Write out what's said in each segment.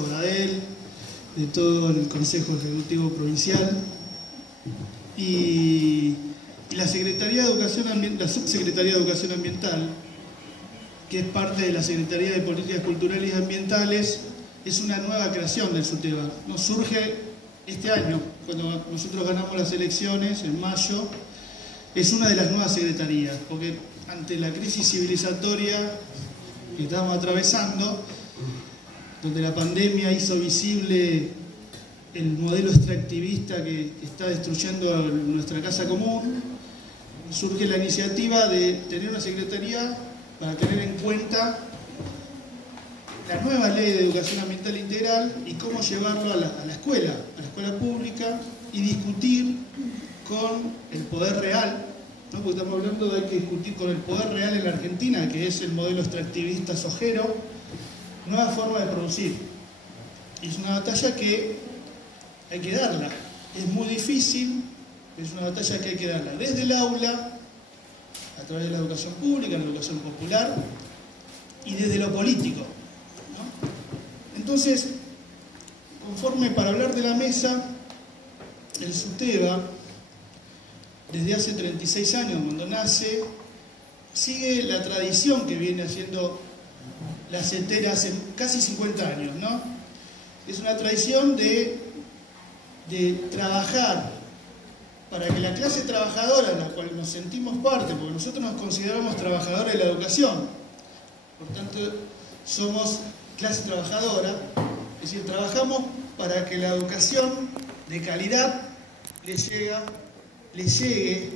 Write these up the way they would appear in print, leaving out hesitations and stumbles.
Adolfo Gradel, de todo el Consejo Ejecutivo Provincial y la Secretaría de Educación Ambiental, la Subsecretaría de Educación Ambiental, que es parte de la Secretaría de Políticas Culturales y Ambientales, es una nueva creación del SUTEBA. Nos surge este año, cuando nosotros ganamos las elecciones, en mayo, es una de las nuevas secretarías, porque ante la crisis civilizatoria que estamos atravesando, donde la pandemia hizo visible el modelo extractivista que está destruyendo nuestra casa común, surge la iniciativa de tener una secretaría para tener en cuenta la nueva ley de educación ambiental integral y cómo llevarlo a la escuela pública, y discutir con el poder real, ¿no? Porque estamos hablando de que discutir con el poder real en la Argentina, que es el modelo extractivista sojero, nueva forma de producir. Y es una batalla que hay que darla. Es muy difícil, pero es una batalla que hay que darla desde el aula, a través de la educación pública, la educación popular, y desde lo político, ¿no? Entonces, conforme para hablar de la mesa, el SUTEBA, desde hace 36 años, cuando nace, sigue la tradición que viene haciendo la CETERA hace casi 50 años, ¿no? Es una tradición de trabajar para que la clase trabajadora, en la cual nos sentimos parte, porque nosotros nos consideramos trabajadores de la educación, por tanto somos clase trabajadora, es decir, trabajamos para que la educación de calidad les llegue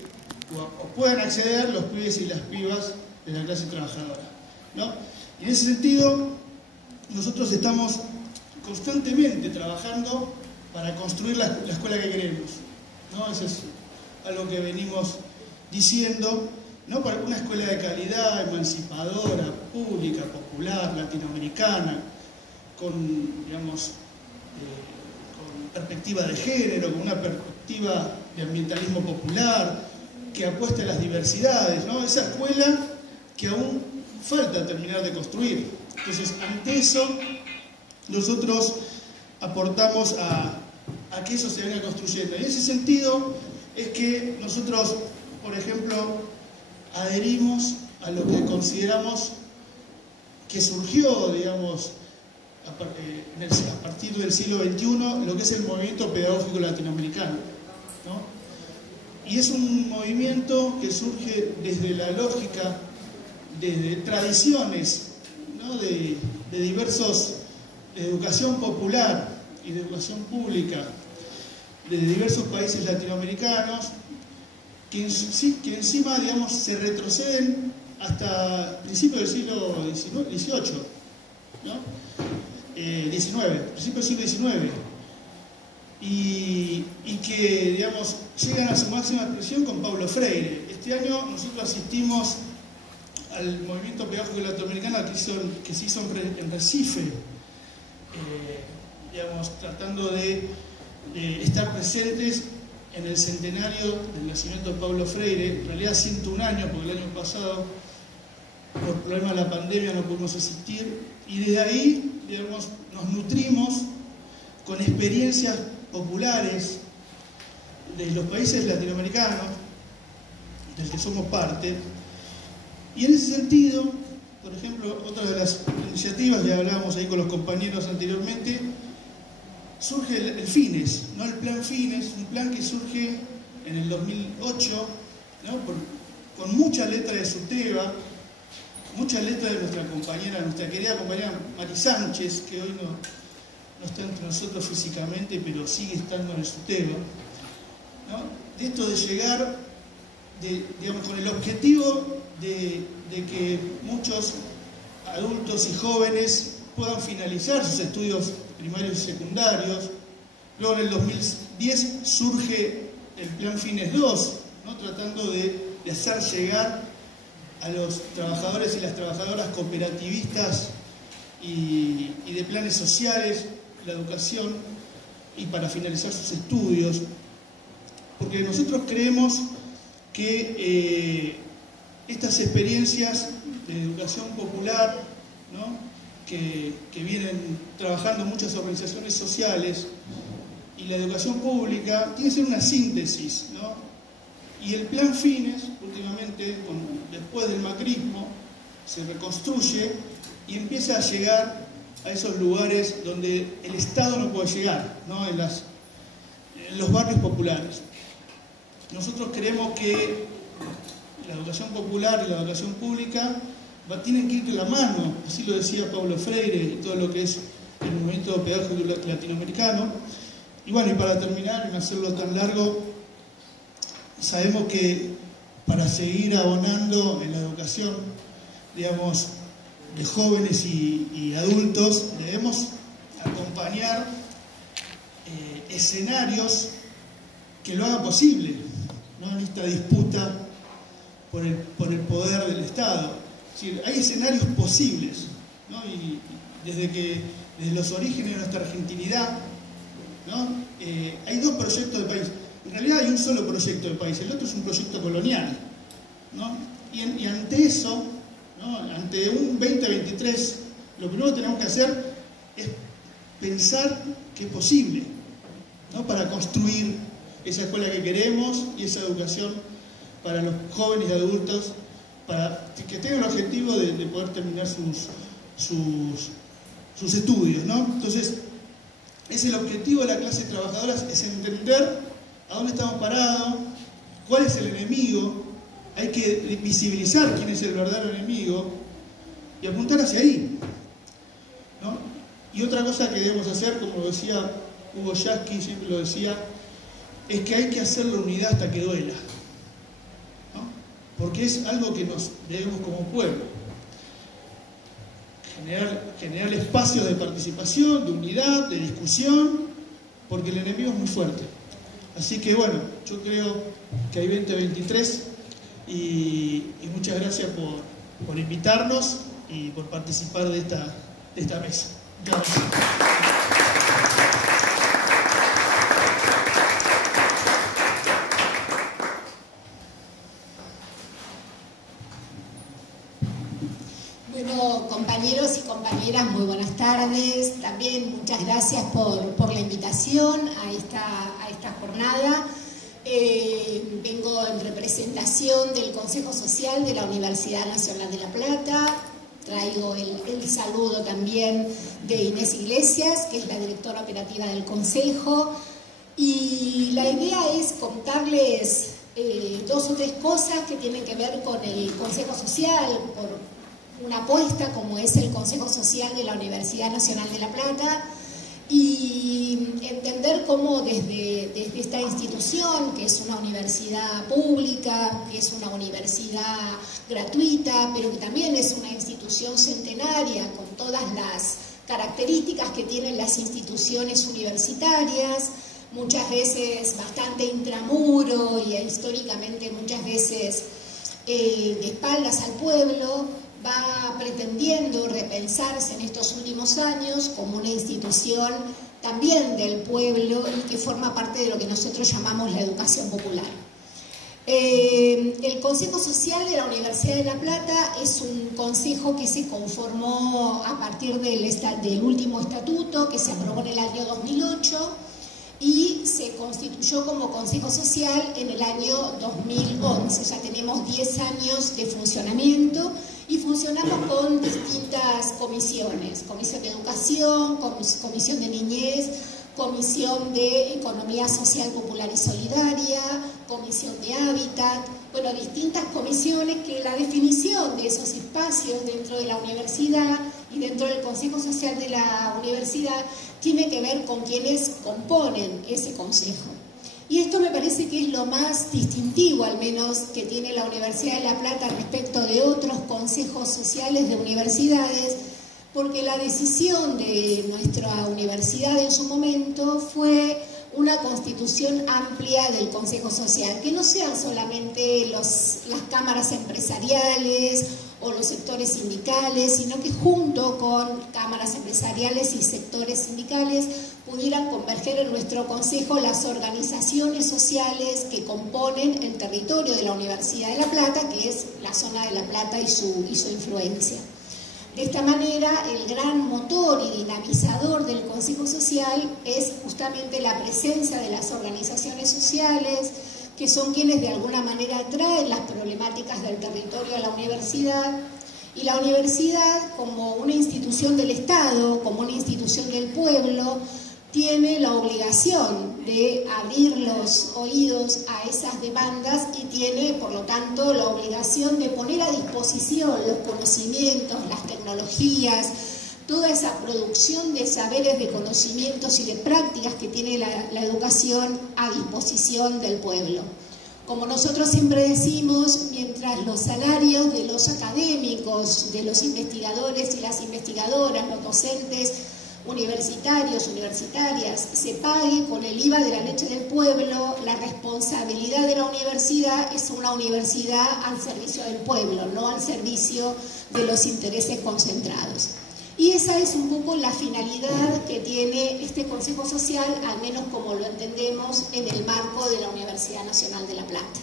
o puedan acceder los pibes y las pibas de la clase trabajadora, ¿no? Y en ese sentido, nosotros estamos constantemente trabajando para construir la escuela que queremos, ¿no? Eso es algo que venimos diciendo, ¿no? Para una escuela de calidad, emancipadora, pública, popular, latinoamericana, con, digamos, con perspectiva de género, con una perspectiva de ambientalismo popular, que apueste a las diversidades, ¿no? Esa escuela que aún falta terminar de construir. Entonces, ante eso, nosotros aportamos a que eso se venga construyendo. Y en ese sentido es que nosotros, por ejemplo, adherimos a lo que consideramos que surgió, digamos, a partir del siglo XXI, lo que es el movimiento pedagógico latinoamericano, ¿no? Y es un movimiento que surge desde la lógica, desde tradiciones, ¿no? de diversos, de educación popular y de educación pública, de diversos países latinoamericanos, que encima, digamos, se retroceden hasta principios del siglo XVIII, ¿no? Principios del siglo XIX, y que, digamos, llegan a su máxima expresión con Paulo Freire. Este año nosotros asistimos al movimiento pedagógico latinoamericano que se hizo en Recife, digamos, tratando de estar presentes en el centenario del nacimiento de Paulo Freire, en realidad 101 años, porque el año pasado, por problemas de la pandemia, no pudimos asistir, y desde ahí, digamos, nos nutrimos con experiencias populares de los países latinoamericanos, del que somos parte, y en ese sentido, por ejemplo, otra de las iniciativas que hablábamos ahí con los compañeros anteriormente, surge el FINES, ¿no? El plan FINES, un plan que surge en el 2008, ¿no? Con mucha letra de SUTEBA, mucha letra de nuestra querida compañera Mari Sánchez, que hoy no está entre nosotros físicamente, pero sigue estando en el SUTEBA, ¿no? De esto de llegar, digamos, con el objetivo de que muchos adultos y jóvenes puedan finalizar sus estudios primarios y secundarios. Luego en el 2010 surge el plan FINES 2, ¿no? Tratando de hacer llegar a los trabajadores y las trabajadoras cooperativistas y de planes sociales la educación y para finalizar sus estudios, porque nosotros creemos que estas experiencias de educación popular, ¿no? que vienen trabajando muchas organizaciones sociales, y la educación pública tiene que ser una síntesis, ¿no? Y el plan Fines, últimamente, después del macrismo, se reconstruye y empieza a llegar a esos lugares donde el Estado no puede llegar, ¿no? En los barrios populares. Nosotros creemos que la educación popular y la educación pública tienen que ir de la mano, así lo decía Paulo Freire y todo lo que es el movimiento pedagógico latinoamericano. Y bueno, y para terminar, y no hacerlo tan largo, sabemos que para seguir abonando en la educación, digamos, de jóvenes y adultos, debemos acompañar escenarios que lo hagan posible, ¿no? En esta disputa por el poder del Estado. Es decir, hay escenarios posibles, ¿no? Y desde los orígenes de nuestra argentinidad, ¿no? Hay dos proyectos de país. En realidad hay un solo proyecto de país, el otro es un proyecto colonial, ¿no? Y ante eso, ¿no? Ante un 2023, lo primero que tenemos que hacer es pensar que es posible, ¿no? Para construir esa escuela que queremos y esa educación para los jóvenes y adultos, para que tengan el objetivo de poder terminar sus estudios, ¿no? Entonces, es el objetivo de la clase trabajadora, es entender a dónde estamos parados, cuál es el enemigo, hay que visibilizar quién es el verdadero enemigo y apuntar hacia ahí, ¿no? Y otra cosa que debemos hacer, como lo decía Hugo Yasky, siempre lo decía, es que hay que hacer la unidad hasta que duela, ¿no? Porque es algo que nos debemos como pueblo. Generar espacios de participación, de unidad, de discusión, porque el enemigo es muy fuerte. Así que bueno, yo creo que hay 2023 y muchas gracias por invitarnos y por participar de esta mesa. Gracias. Bueno, compañeros y compañeras, muy buenas tardes. También muchas gracias por la invitación a esta jornada. Vengo en representación del Consejo Social de la Universidad Nacional de La Plata. Traigo el saludo también de Inés Iglesias, que es la directora operativa del Consejo. Y la idea es contarles dos o tres cosas que tienen que ver con el Consejo Social, por una apuesta como es el Consejo Social de la Universidad Nacional de La Plata, y entender cómo desde esta institución, que es una universidad pública, que es una universidad gratuita, pero que también es una institución centenaria con todas las características que tienen las instituciones universitarias, muchas veces bastante intramuro y históricamente muchas veces de espaldas al pueblo, va pretendiendo repensarse en estos últimos años como una institución también del pueblo y que forma parte de lo que nosotros llamamos la educación popular. El Consejo Social de la Universidad de La Plata es un consejo que se conformó a partir del último estatuto que se aprobó en el año 2008 y se constituyó como Consejo Social en el año 2011. Ya tenemos 10 años de funcionamiento y funcionamos con distintas comisiones: Comisión de Educación, Comisión de Niñez, Comisión de Economía Social Popular y Solidaria, Comisión de Hábitat, bueno, distintas comisiones que la definición de esos espacios dentro de la universidad y dentro del Consejo Social de la universidad tiene que ver con quienes componen ese consejo. Y esto me parece que es lo más distintivo, al menos, que tiene la Universidad de La Plata respecto de otros consejos sociales de universidades, porque la decisión de nuestra universidad en su momento fue una constitución amplia del Consejo Social, que no sean solamente las cámaras empresariales o los sectores sindicales, sino que junto con cámaras empresariales y sectores sindicales pudieran converger en nuestro consejo las organizaciones sociales que componen el territorio de la Universidad de La Plata, que es la zona de La Plata y su influencia. De esta manera, el gran motor y dinamizador del Consejo Social es justamente la presencia de las organizaciones sociales, que son quienes de alguna manera traen las problemáticas del territorio a la universidad, y la universidad, como una institución del Estado, como una institución del pueblo, tiene la obligación de abrir los oídos a esas demandas y tiene, por lo tanto, la obligación de poner a disposición los conocimientos, las tecnologías, toda esa producción de saberes, de conocimientos y de prácticas que tiene la educación a disposición del pueblo. Como nosotros siempre decimos, mientras los salarios de los académicos, de los investigadores y las investigadoras, los docentes, universitarios, universitarias, se pague con el IVA de la leche del pueblo, la responsabilidad de la universidad es una universidad al servicio del pueblo, no al servicio de los intereses concentrados. Y esa es un poco la finalidad que tiene este Consejo Social, al menos como lo entendemos en el marco de la Universidad Nacional de La Plata.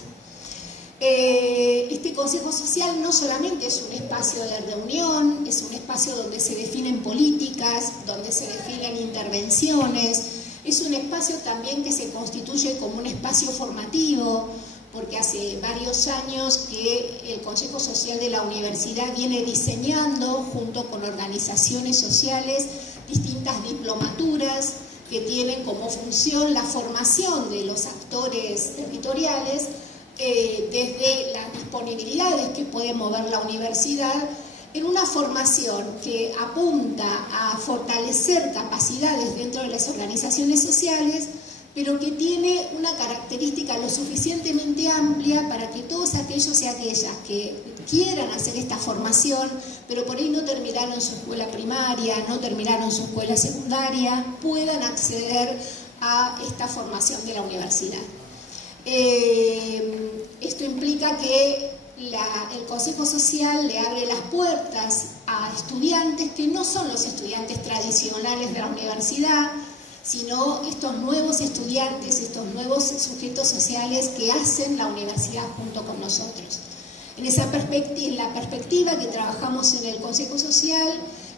Este Consejo Social no solamente es un espacio de reunión, es un espacio donde se definen políticas, donde se definen intervenciones, es un espacio también que se constituye como un espacio formativo, porque hace varios años que el Consejo Social de la Universidad viene diseñando, junto con organizaciones sociales, distintas diplomaturas que tienen como función la formación de los actores territoriales, desde las disponibilidades que puede mover la universidad, en una formación que apunta a fortalecer capacidades dentro de las organizaciones sociales, pero que tiene una característica lo suficientemente amplia para que todos aquellos y aquellas que quieran hacer esta formación, pero por ahí no terminaron su escuela primaria, no terminaron su escuela secundaria, puedan acceder a esta formación de la universidad. Esto implica que el Consejo Social le abre las puertas a estudiantes que no son los estudiantes tradicionales de la universidad, sino estos nuevos estudiantes, estos nuevos sujetos sociales que hacen la universidad junto con nosotros. En la perspectiva que trabajamos en el Consejo Social,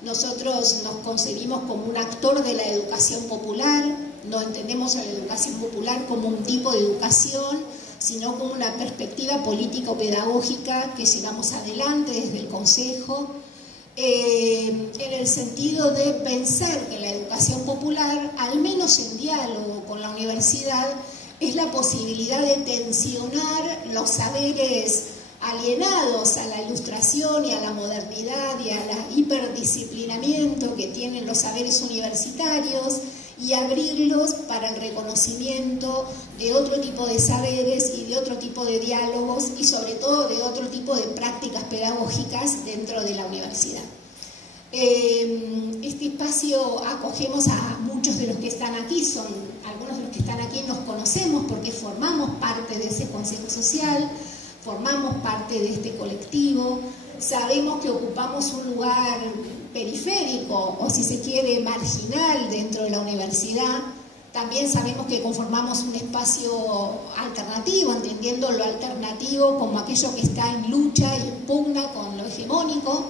nosotros nos concebimos como un actor de la educación popular, no entendemos a la educación popular como un tipo de educación, sino como una perspectiva político-pedagógica que llevamos adelante desde el Consejo, en el sentido de pensar que la educación popular, al menos en diálogo con la universidad, es la posibilidad de tensionar los saberes alienados a la ilustración y a la modernidad y al hiperdisciplinamiento que tienen los saberes universitarios y abrirlos para el reconocimiento de otro tipo de saberes y de otro tipo de diálogos y sobre todo de otro tipo de prácticas pedagógicas dentro de la universidad. Este espacio acogemos a muchos de los que están aquí, algunos de los que están aquí nos conocemos porque formamos parte de ese Consejo Social, formamos parte de este colectivo, sabemos que ocupamos un lugar periférico o, si se quiere, marginal dentro de la universidad. También sabemos que conformamos un espacio alternativo, entendiendo lo alternativo como aquello que está en lucha y en pugna con lo hegemónico,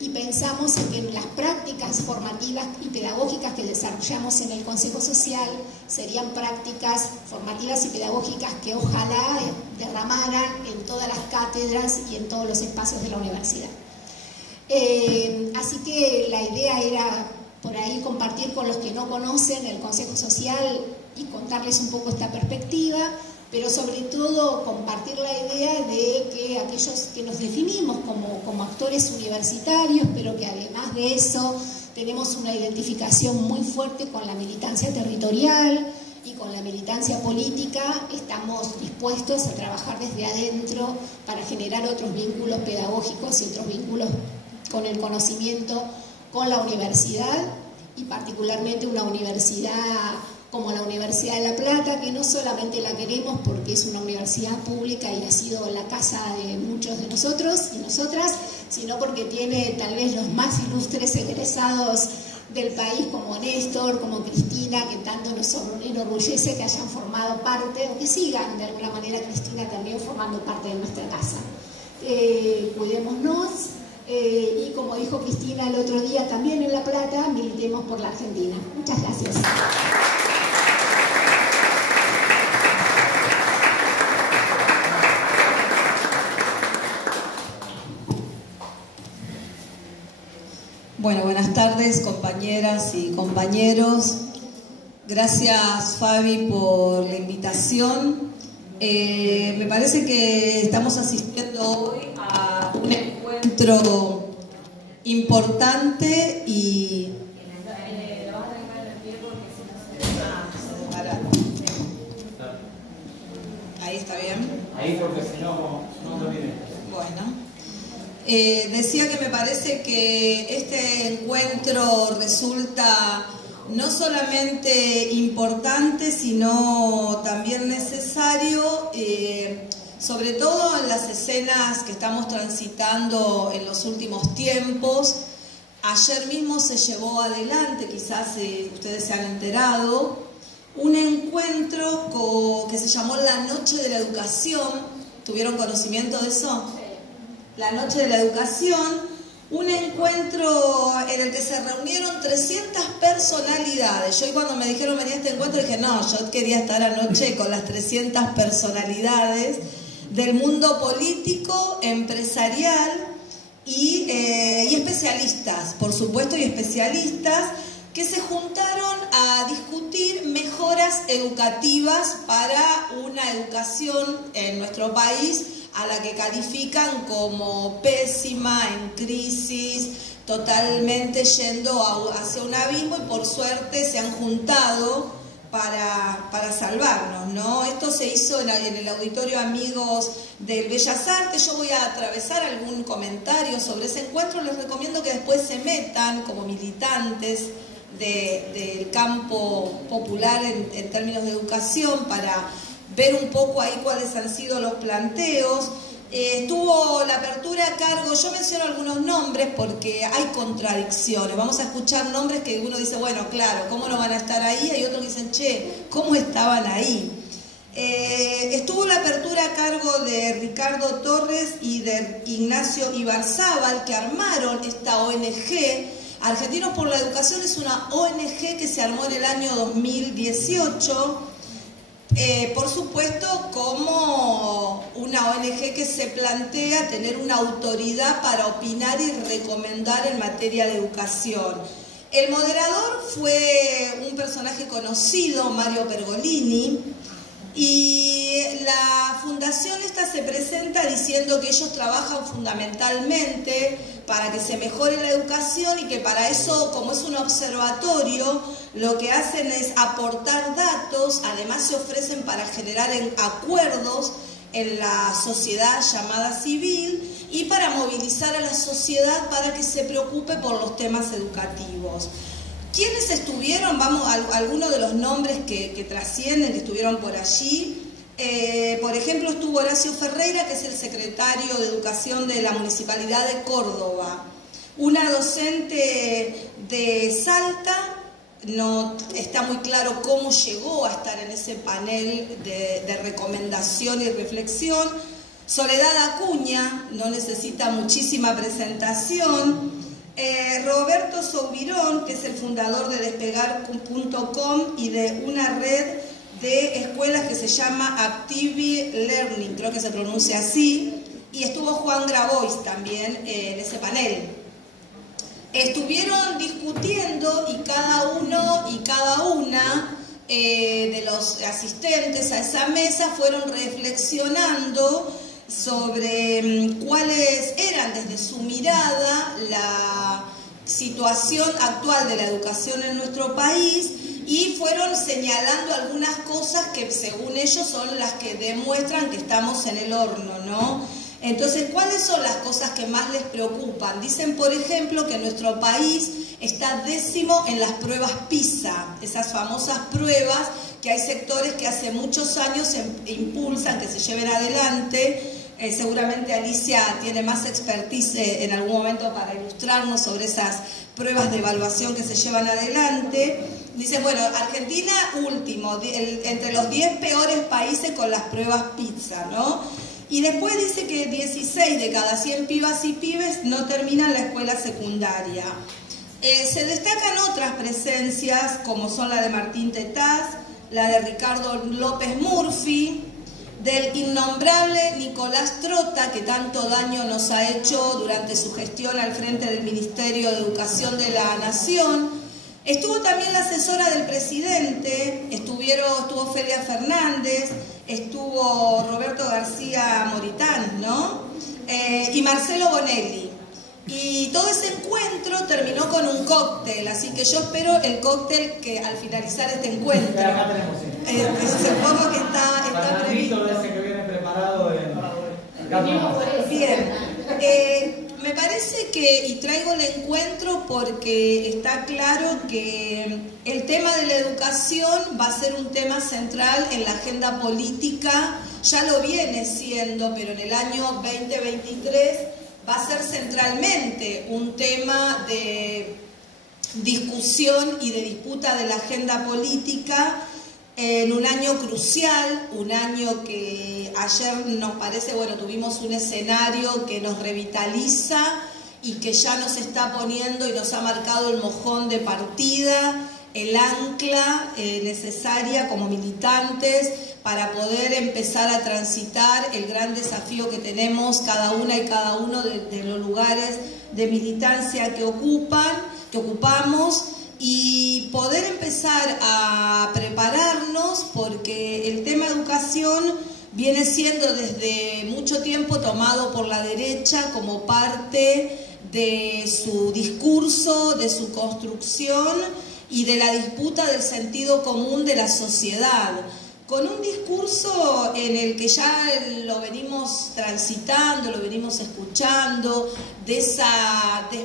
y pensamos en que las prácticas formativas y pedagógicas que desarrollamos en el Consejo Social serían prácticas formativas y pedagógicas que ojalá derramaran en todas las cátedras y en todos los espacios de la universidad. Así que la idea era por ahí compartir con los que no conocen el Consejo Social y contarles un poco esta perspectiva, pero sobre todo compartir la idea de que aquellos que nos definimos como actores universitarios, pero que además de eso tenemos una identificación muy fuerte con la militancia territorial y con la militancia política, estamos dispuestos a trabajar desde adentro para generar otros vínculos pedagógicos y otros vínculos con el conocimiento, con la universidad, y particularmente una universidad como la Universidad de La Plata, que no solamente la queremos porque es una universidad pública y ha sido la casa de muchos de nosotros y nosotras, sino porque tiene tal vez los más ilustres egresados del país, como Néstor, como Cristina, que tanto nos enorgullece que hayan formado parte, o que sigan de alguna manera, Cristina, también formando parte de nuestra casa. Cuidémonos, y como dijo Cristina el otro día también en La Plata, militemos por la Argentina. Muchas gracias. Bueno, buenas tardes, compañeras y compañeros. Gracias, Fabi, por la invitación. Me parece que estamos asistiendo hoy a un encuentro importante y... Ahí está bien. Ahí porque si no, no te olvides. Bueno. Decía que me parece que este encuentro resulta no solamente importante, sino también necesario, sobre todo en las escenas que estamos transitando en los últimos tiempos. Ayer mismo se llevó adelante, quizás ustedes se han enterado, un encuentro que se llamó La Noche de la Educación. ¿Tuvieron conocimiento de eso? La Noche de la Educación, un encuentro en el que se reunieron 300 personalidades. Yo cuando me dijeron venir a este encuentro dije, no, yo quería estar anoche con las 300 personalidades del mundo político, empresarial y especialistas, por supuesto, y especialistas que se juntaron a discutir mejoras educativas para una educación en nuestro país a la que califican como pésima, en crisis, totalmente yendo hacia un abismo, y por suerte se han juntado para salvarnos, ¿no? Esto se hizo en el Auditorio Amigos del Bellas Artes. Yo voy a atravesar algún comentario sobre ese encuentro. Les recomiendo que después se metan como militantes del campo popular en términos de educación para ver un poco ahí cuáles han sido los planteos. Estuvo la apertura a cargo, yo menciono algunos nombres porque hay contradicciones. Vamos a escuchar nombres que uno dice, bueno, claro, ¿cómo no van a estar ahí? Hay otros que dicen, che, ¿cómo estaban ahí? Estuvo la apertura a cargo de Ricardo Torres y de Ignacio Ibarzábal, que armaron esta ONG. Argentinos por la Educación es una ONG que se armó en el año 2018. Por supuesto, como una ONG que se plantea tener una autoridad para opinar y recomendar en materia de educación. El moderador fue un personaje conocido, Mario Pergolini, y la fundación esta se presenta diciendo que ellos trabajan fundamentalmente para que se mejore la educación y que para eso, como es un observatorio, lo que hacen es aportar datos, además se ofrecen para generar acuerdos en la sociedad llamada civil y para movilizar a la sociedad para que se preocupe por los temas educativos. ¿Quiénes estuvieron? Vamos a algunos de los nombres que trascienden, que estuvieron por allí. Por ejemplo, estuvo Horacio Ferreira, que es el secretario de Educación de la Municipalidad de Córdoba. Una docente de Salta, no está muy claro cómo llegó a estar en ese panel de recomendación y reflexión. Soledad Acuña, no necesita muchísima presentación. Roberto Soubirón, que es el fundador de despegar.com y de una red de escuelas que se llama Active Learning, creo que se pronuncia así, y estuvo Juan Grabois también en ese panel. Estuvieron discutiendo y cada uno y cada una de los asistentes a esa mesa fueron reflexionando sobre cuáles eran desde su mirada la situación actual de la educación en nuestro país y fueron señalando algunas cosas que según ellos son las que demuestran que estamos en el horno, ¿no? Entonces, ¿cuáles son las cosas que más les preocupan? Dicen, por ejemplo, que nuestro país está décimo en las pruebas PISA, esas famosas pruebas que hay sectores que hace muchos años impulsan que se lleven adelante. Seguramente Alicia tiene más expertise en algún momento para ilustrarnos sobre esas pruebas de evaluación que se llevan adelante. Dice, bueno, Argentina último, entre los 10 peores países con las pruebas PISA, ¿no? Y después dice que 16 de cada 100 pibas y pibes no terminan la escuela secundaria. Se destacan otras presencias, como son la de Martín Tetaz, la de Ricardo López Murphy, del innombrable Nicolás Trota, que tanto daño nos ha hecho durante su gestión al frente del Ministerio de Educación de la Nación. Estuvo también la asesora del presidente, estuvo Felia Fernández, estuvo Roberto García Moritán, ¿no? Y Marcelo Bonelli. Y todo ese encuentro terminó con un cóctel, así que yo espero el cóctel que al finalizar este encuentro. Acá tenemos, sí. Supongo que está previsto. Ese que viene preparado Bien. Me parece que, y traigo el encuentro porque está claro que el tema de la educación va a ser un tema central en la agenda política, ya lo viene siendo, pero en el año 2023 va a ser centralmente un tema de discusión y de disputa de la agenda política en un año crucial, un año que ayer nos parece, bueno, tuvimos un escenario que nos revitaliza y que ya nos está poniendo y nos ha marcado el mojón de partida, el ancla necesaria como militantes para poder empezar a transitar el gran desafío que tenemos cada una y cada uno de los lugares de militancia que ocupamos, y poder empezar a prepararnos, porque el tema educación viene siendo desde mucho tiempo tomado por la derecha como parte de su discurso, de su construcción y de la disputa del sentido común de la sociedad, con un discurso en el que ya lo venimos transitando, lo venimos escuchando, de esa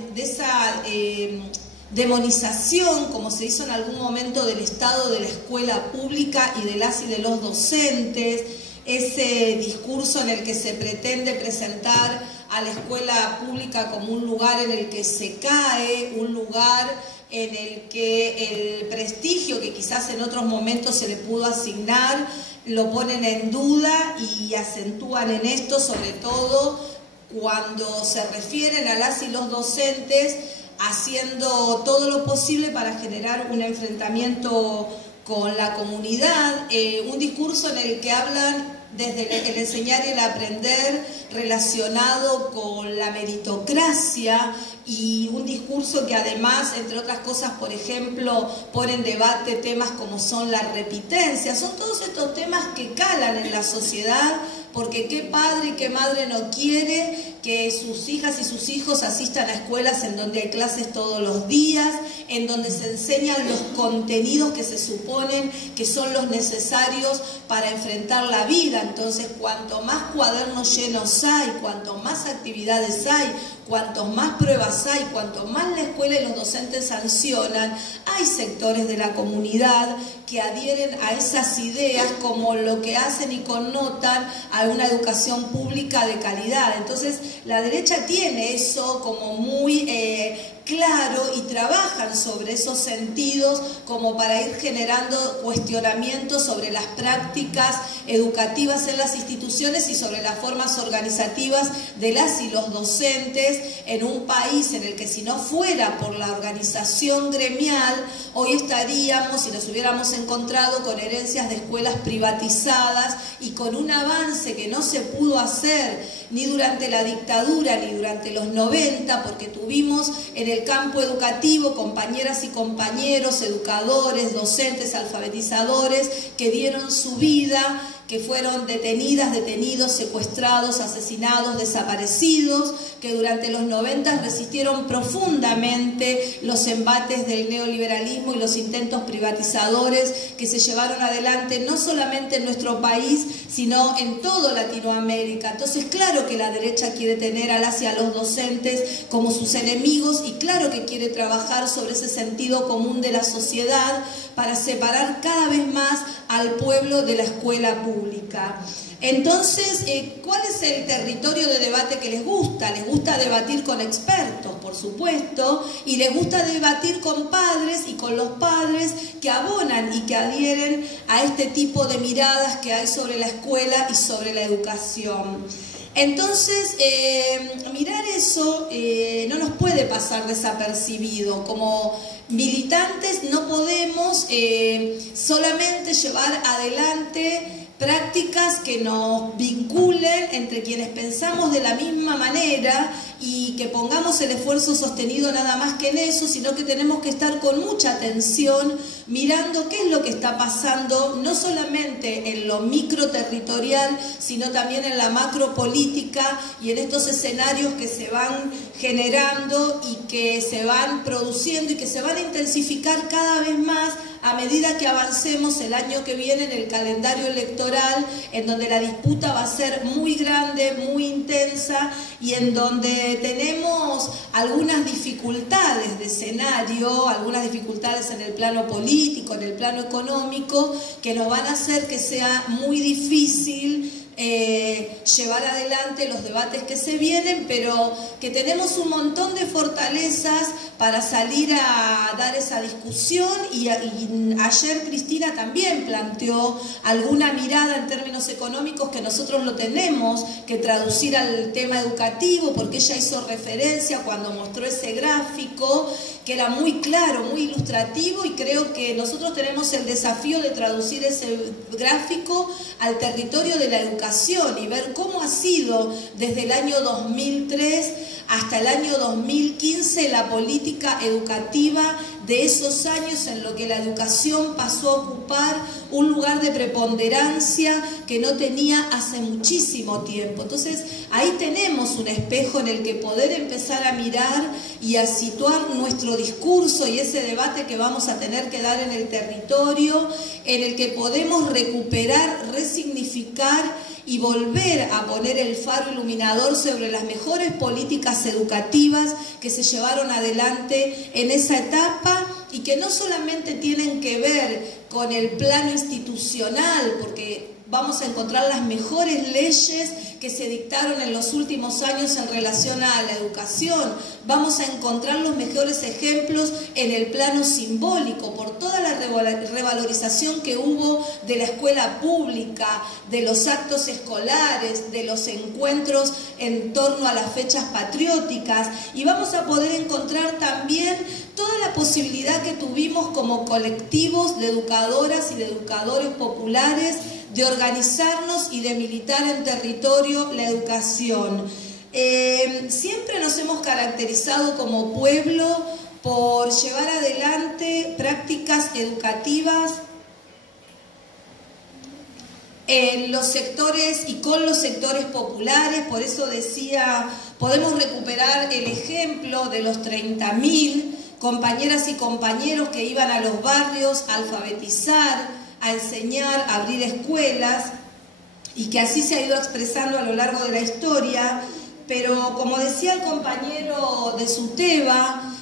demonización, como se hizo en algún momento, del estado de la escuela pública y de las y de los docentes, ese discurso en el que se pretende presentar a la escuela pública como un lugar en el que se cae, un lugar en el que el prestigio que quizás en otros momentos se le pudo asignar, lo ponen en duda y acentúan en esto, sobre todo cuando se refieren a las y los docentes, haciendo todo lo posible para generar un enfrentamiento con la comunidad, un discurso en el que hablan desde el enseñar y el aprender relacionado con la meritocracia, y un discurso que además, entre otras cosas, por ejemplo, pone en debate temas como son la repitencia. Son todos estos temas que calan en la sociedad, porque qué padre y qué madre no quiere que sus hijas y sus hijos asistan a escuelas en donde hay clases todos los días, en donde se enseñan los contenidos que se suponen que son los necesarios para enfrentar la vida. Entonces, cuanto más cuadernos llenos hay, cuanto más actividades hay, cuantos más pruebas hay, cuanto más la escuela y los docentes sancionan, hay sectores de la comunidad que adhieren a esas ideas como lo que hacen y connotan a una educación pública de calidad. Entonces, la derecha tiene eso como muy claro y trabajan sobre esos sentidos como para ir generando cuestionamientos sobre las prácticas educativas en las instituciones y sobre las formas organizativas de las y los docentes en un país en el que, si no fuera por la organización gremial, hoy estaríamos, si nos hubiéramos encontrado con herencias de escuelas privatizadas y con un avance que no se pudo hacer ni durante la dictadura ni durante los 90, porque tuvimos en el campo educativo compañeras y compañeros, educadores, docentes, alfabetizadores que dieron su vida, que fueron detenidas, detenidos, secuestrados, asesinados, desaparecidos, que durante los 90 resistieron profundamente los embates del neoliberalismo y los intentos privatizadores que se llevaron adelante no solamente en nuestro país, sino en toda Latinoamérica. Entonces, claro que la derecha quiere tener a las y a los docentes como sus enemigos, y claro que quiere trabajar sobre ese sentido común de la sociedad para separar cada vez más al pueblo de la escuela pública. Entonces, ¿cuál es el territorio de debate que les gusta? Les gusta debatir con expertos, por supuesto, y les gusta debatir con padres y con los padres que abonan y que adhieren a este tipo de miradas que hay sobre la escuela y sobre la educación. Entonces, mirar eso no nos puede pasar desapercibido. Como militantes no podemos solamente llevar adelante prácticas que nos vinculen entre quienes pensamos de la misma manera y que pongamos el esfuerzo sostenido nada más que en eso, sino que tenemos que estar con mucha atención mirando qué es lo que está pasando, no solamente en lo microterritorial, sino también en la macropolítica y en estos escenarios que se van generando y que se van produciendo y que se van a intensificar cada vez más a medida que avancemos el año que viene en el calendario electoral, en donde la disputa va a ser muy grande, muy intensa y en donde tenemos algunas dificultades de escenario, algunas dificultades en el plano político, en el plano económico, que nos van a hacer que sea muy difícil llevar adelante los debates que se vienen, pero que tenemos un montón de fortalezas para salir a dar esa discusión y ayer Cristina también planteó alguna mirada en términos económicos que nosotros lo tenemos que traducir al tema educativo, porque ella hizo referencia cuando mostró ese gráfico que era muy claro, muy ilustrativo, y creo que nosotros tenemos el desafío de traducir ese gráfico al territorio de la educación y ver cómo ha sido desde el año 2003 hasta el año 2015 la política educativa de esos años en lo que la educación pasó a ocupar un lugar de preponderancia que no tenía hace muchísimo tiempo. Entonces ahí tenemos un espejo en el que poder empezar a mirar y a situar nuestro discurso y ese debate que vamos a tener que dar en el territorio, en el que podemos recuperar, resignificar y volver a poner el faro iluminador sobre las mejores políticas educativas que se llevaron adelante en esa etapa y que no solamente tienen que ver con el plano institucional, porque vamos a encontrar las mejores leyes que se dictaron en los últimos años en relación a la educación. Vamos a encontrar los mejores ejemplos en el plano simbólico, por toda la revalorización que hubo de la escuela pública, de los actos escolares, de los encuentros en torno a las fechas patrióticas, y vamos a poder encontrar también toda la posibilidad que tuvimos como colectivos de educadoras y de educadores populares de organizarnos y de militar en territorio la educación. Siempre nos hemos caracterizado como pueblo por llevar adelante prácticas educativas en los sectores y con los sectores populares. Por eso decía, podemos recuperar el ejemplo de los 30.000 compañeras y compañeros que iban a los barrios a alfabetizar, a enseñar, a abrir escuelas, y que así se ha ido expresando a lo largo de la historia. Pero como decía el compañero de SUTEBA,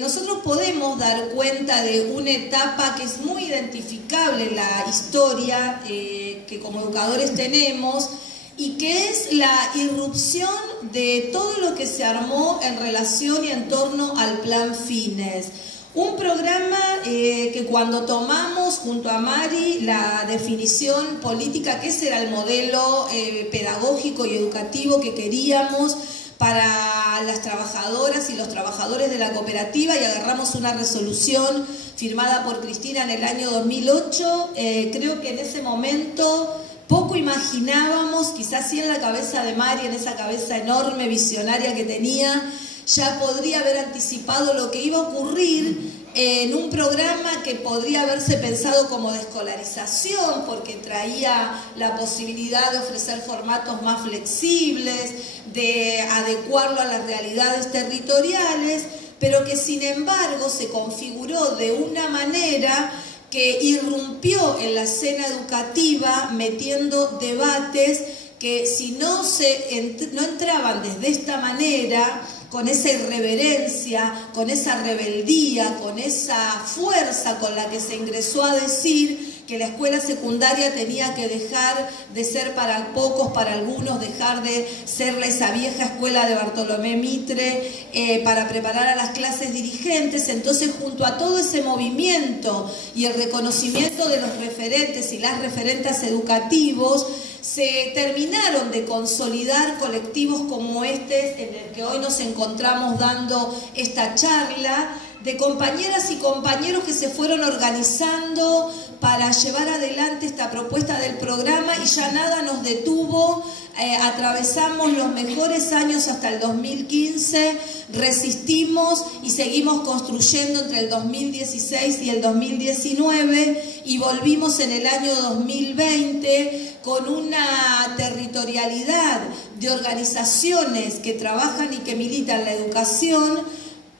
nosotros podemos dar cuenta de una etapa que es muy identificable en la historia que como educadores tenemos, y que es la irrupción de todo lo que se armó en relación y en torno al Plan Fines. Un programa que cuando tomamos junto a Mari la definición política, que ese era el modelo pedagógico y educativo que queríamos para las trabajadoras y los trabajadores de la cooperativa, y agarramos una resolución firmada por Cristina en el año 2008, creo que en ese momento poco imaginábamos, quizás sí en la cabeza de Mari, en esa cabeza enorme, visionaria que tenía, ya podría haber anticipado lo que iba a ocurrir en un programa que podría haberse pensado como de escolarización, porque traía la posibilidad de ofrecer formatos más flexibles, de adecuarlo a las realidades territoriales, pero que sin embargo se configuró de una manera que irrumpió en la escena educativa metiendo debates que si no entraban desde esta manera, con esa irreverencia, con esa rebeldía, con esa fuerza con la que se ingresó a decir que la escuela secundaria tenía que dejar de ser para pocos, para algunos, dejar de ser esa vieja escuela de Bartolomé Mitre para preparar a las clases dirigentes. Entonces, junto a todo ese movimiento y el reconocimiento de los referentes y las referentas educativos, se terminaron de consolidar colectivos como este en el que hoy nos encontramos dando esta charla, de compañeras y compañeros que se fueron organizando para llevar adelante esta propuesta del programa, y ya nada nos detuvo. Atravesamos los mejores años hasta el 2015, resistimos y seguimos construyendo entre el 2016 y el 2019, y volvimos en el año 2020 con una territorialidad de organizaciones que trabajan y que militan la educación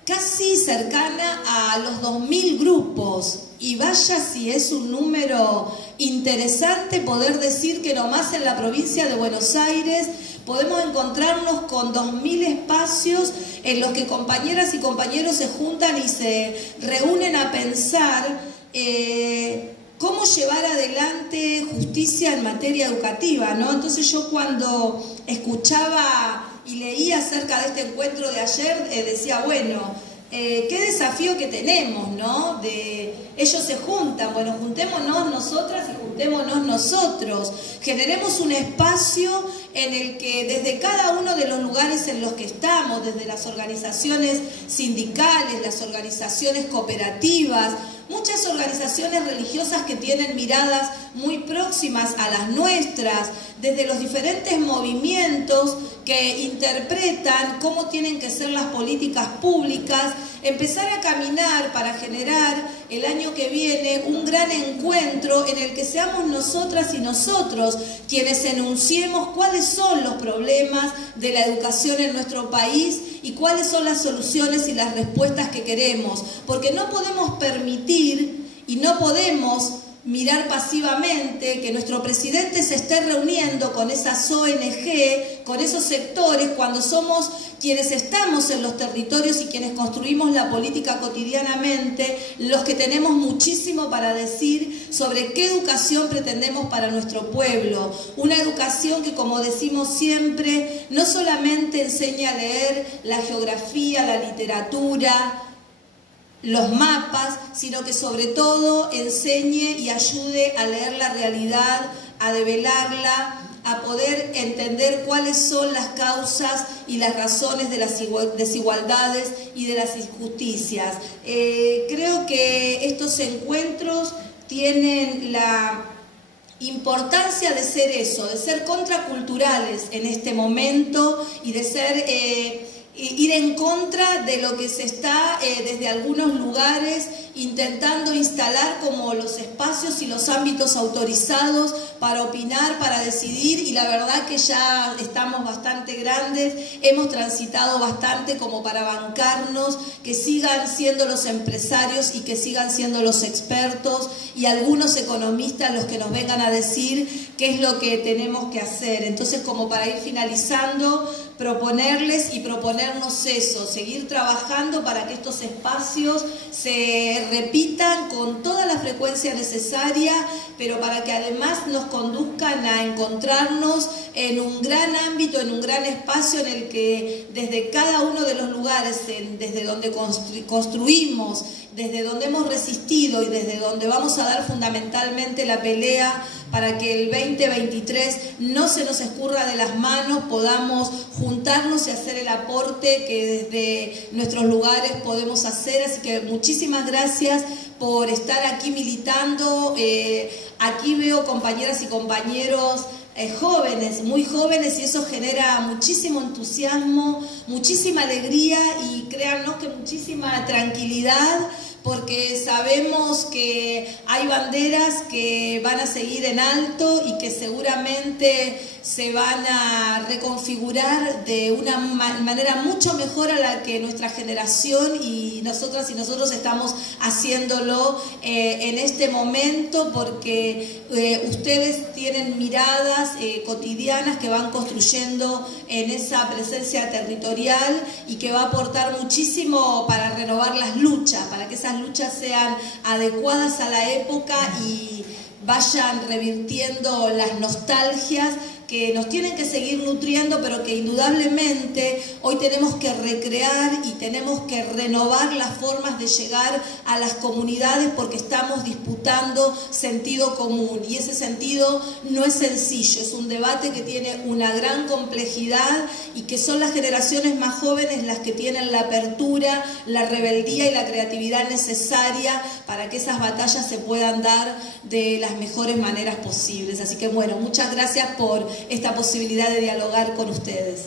casi cercana a los 2000 grupos. Y vaya si es un número interesante poder decir que nomás en la provincia de Buenos Aires podemos encontrarnos con 2000 espacios en los que compañeras y compañeros se juntan y se reúnen a pensar cómo llevar adelante justicia en materia educativa, ¿no? Entonces yo cuando escuchaba y leía acerca de este encuentro de ayer, decía, bueno, qué desafío que tenemos, ¿no? Ellos se juntan, bueno, juntémonos nosotras y juntémonos nosotros, generemos un espacio en el que desde cada uno de los lugares en los que estamos, desde las organizaciones sindicales, las organizaciones cooperativas, muchas organizaciones religiosas que tienen miradas muy próximas a las nuestras, desde los diferentes movimientos que interpretan cómo tienen que ser las políticas públicas, empezar a caminar para generar el año que viene un gran encuentro en el que seamos nosotras y nosotros quienes enunciemos cuáles son los problemas de la educación en nuestro país y cuáles son las soluciones y las respuestas que queremos, porque no podemos permitir y no podemos mirar pasivamente que nuestro presidente se esté reuniendo con esas ONG, con esos sectores, cuando somos quienes estamos en los territorios y quienes construimos la política cotidianamente, los que tenemos muchísimo para decir sobre qué educación pretendemos para nuestro pueblo. Una educación que, como decimos siempre, no solamente enseña a leer la geografía, la literatura, los mapas, sino que sobre todo enseñe y ayude a leer la realidad, a develarla, a poder entender cuáles son las causas y las razones de las desigualdades y de las injusticias. Creo que estos encuentros tienen la importancia de ser eso, de ser contraculturales en este momento y de ser ir en contra de lo que se está desde algunos lugares intentando instalar como los espacios y los ámbitos autorizados para opinar, para decidir, y la verdad que ya estamos bastante grandes, hemos transitado bastante como para bancarnos que sigan siendo los empresarios y que sigan siendo los expertos y algunos economistas los que nos vengan a decir qué es lo que tenemos que hacer. Entonces, como para ir finalizando, proponerles y proponernos eso, seguir trabajando para que estos espacios se repitan con toda la frecuencia necesaria, pero para que además nos conduzcan a encontrarnos en un gran ámbito, en un gran espacio en el que desde cada uno de los lugares, desde donde construimos, desde donde hemos resistido y desde donde vamos a dar fundamentalmente la pelea para que el 2023 no se nos escurra de las manos, podamos juntarnos y hacer el aporte que desde nuestros lugares podemos hacer. Así que muchísimas gracias por estar aquí militando. Aquí veo compañeras y compañeros jóvenes, muy jóvenes, y eso genera muchísimo entusiasmo, muchísima alegría y créannos que muchísima tranquilidad, porque sabemos que hay banderas que van a seguir en alto y que seguramente se van a reconfigurar de una manera mucho mejor a la que nuestra generación y nosotras y nosotros estamos haciéndolo en este momento, porque ustedes tienen miradas cotidianas que van construyendo en esa presencia territorial y que va a aportar muchísimo para renovar las luchas, para que esas luchas sean adecuadas a la época y vayan revirtiendo las nostalgias que nos tienen que seguir nutriendo, pero que indudablemente hoy tenemos que recrear y tenemos que renovar las formas de llegar a las comunidades, porque estamos disputando sentido común y ese sentido no es sencillo, es un debate que tiene una gran complejidad y que son las generaciones más jóvenes las que tienen la apertura, la rebeldía y la creatividad necesaria para que esas batallas se puedan dar de las mejores maneras posibles. Así que bueno, muchas gracias por esta posibilidad de dialogar con ustedes.